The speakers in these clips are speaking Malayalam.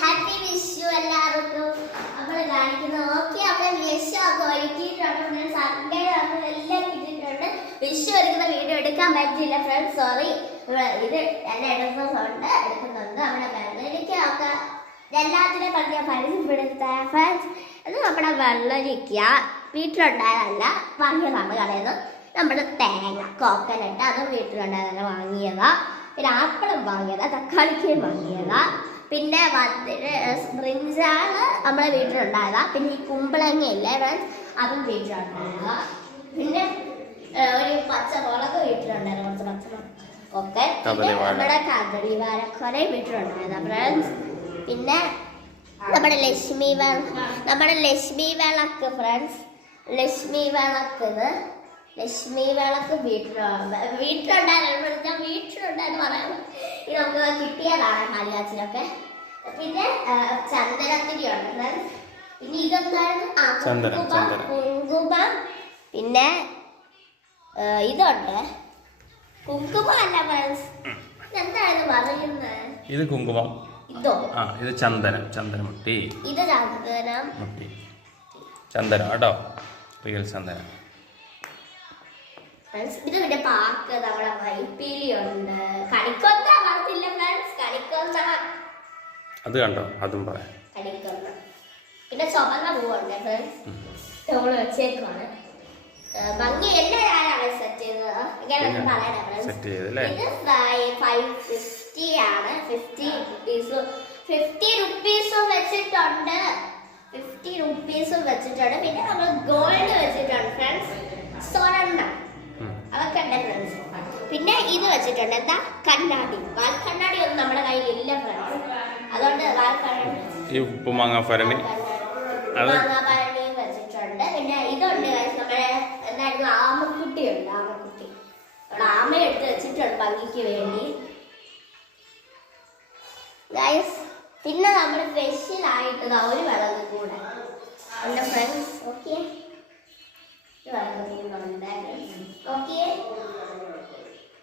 ഹാപ്പി വിഷു എല്ലാവർക്കും. നമ്മൾ കാണിക്കുന്നത് ഓക്കെ അവിടെ വിഷു ഒക്കെ ഒരുക്കിയിട്ടുണ്ട്. സൺഡേ എല്ലാം കിട്ടിയിട്ടുണ്ട്. വിഷു ഒരുക്കുന്ന വീഡിയോ എടുക്കാൻ പറ്റില്ല ഫ്രണ്ട്സ്, സോറി. ഇത് എന്നെ എടുക്കുന്നുണ്ട് നമ്മുടെ വെള്ളരിക്കൊക്കെ എല്ലാത്തിനും പറഞ്ഞ പരിചയപ്പെടുത്ത ഫ്രണ്ട്സ്. അത് നമ്മുടെ വെള്ളരിക്ക വീട്ടിലുണ്ടായതല്ല, വാങ്ങിയതാണ് കടയിൽ നിന്ന്. നമ്മുടെ തേങ്ങ കോക്കനട്ട് അതും വീട്ടിലുണ്ടായതല്ല, വാങ്ങിയതാ. പിന്നെ ആപ്പിളും വാങ്ങിയതാ, തക്കാളിക്കയും വാങ്ങിയതാ. പിന്നെ ബ്രിഞ്ചാള് നമ്മുടെ വീട്ടിലുണ്ടായതാ. പിന്നെ ഈ കുമ്പളങ്ങയില്ലേ ഫ്രണ്ട്സ്, അതും വീട്ടിലുണ്ടായതാ. പിന്നെ ഒരു പച്ചമുളക് വീട്ടിലുണ്ടായിരുന്നു, കുറച്ച് പച്ചമുളക് ഒക്കെ. നമ്മുടെ കദളി വാഴക്കൊലയും വീട്ടിലുണ്ടായതാ ഫ്രണ്ട്സ്. പിന്നെ നമ്മുടെ ലക്ഷ്മി വിളക്ക് ഫ്രണ്ട്സ്, ലക്ഷ്മി വിളക്ക് വീട്ടിലുണ്ടായിരുന്നു പറയുന്നത്. ഇത് നമുക്ക് കിട്ടിയതാണ് കാലിയാച്ചിലൊക്കെ. പിന്നെ ചന്ദനത്തിരി ഉണ്ട് ഫ്രണ്ട്സ്. പിന്നെ ഇതെന്തായിരുന്നു? കുങ്കുമം. പിന്നെ ഇതുണ്ട്, കുങ്കുമം അല്ല ഫ്രണ്ട്സ്, എന്തായിരുന്നു പറയുന്നത്? ഇത് കുങ്കുമം, ഇതോ? ഇത് ചന്ദനമുട്ടി. ഇത് ചന്ദനം മുട്ടി, ചന്ദനം കേട്ടോ, റിയൽ ചന്ദനം. ഇത് പിന്നെ പാക്ക് നമ്മുടെ വൈപ്പീലിയുണ്ട്. കണിക്കൊന്ന പറഞ്ഞില്ല ഫ്രണ്ട്സ്, കണിക്കൊന്ന അത് കണ്ടോ, അതും പറയാം. കണിക്കൊന്ന. പിന്നെ ചുവന്ന പൂവുണ്ട് ഫ്രണ്ട്സ്, നമ്മള് വെച്ചേക്കാണ്. ഭംഗി എല്ലാം ഞാനാണ് സെറ്റ് ചെയ്തത്. ഇങ്ങനെ പറയണേ ഫ്രണ്ട്സ്. ഇത് 550 ആണ്. 50 റുപ്പീസും വെച്ചിട്ടുണ്ട്. 50 റുപ്പീസും വെച്ചിട്ടുണ്ട്. പിന്നെ നമ്മൾ ഗോൾഡ് വെച്ചിട്ടുണ്ട് ഫ്രണ്ട്സ്, സ്വർണ്ണം അതൊക്കെ ഉണ്ട് ഫ്രണ്ട്സ്. പിന്നെ ഇത് വെച്ചിട്ടുണ്ട്, എന്താ കണ്ണാടി. വാൽക്കണ്ണാടി ഒന്നും നമ്മുടെ കയ്യിൽ ഇല്ല ഫ്രണ്ട്സ്, അതുകൊണ്ട് വാൽക്കണ്ണാടി ഉപ്പുമാങ്ങാഭരണി വെച്ചിട്ടുണ്ട്. പിന്നെ ഇതുണ്ട് നമ്മുടെ എന്തായിരുന്നു, ആമക്കുട്ടിയുണ്ട്. ആമക്കുട്ടി അവിടെ ആമ എടുത്ത് വെച്ചിട്ടുണ്ട് ഭംഗിക്ക് വേണ്ടി ഗൈസ്. പിന്നെ നമ്മൾ സ്പെഷ്യലായിട്ട് ഒരു വിളക്ക് കൂടെ ഉണ്ട് ഫ്രണ്ട്സ്. ഓക്കെ,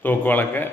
തൂക്കുകളൊക്കെ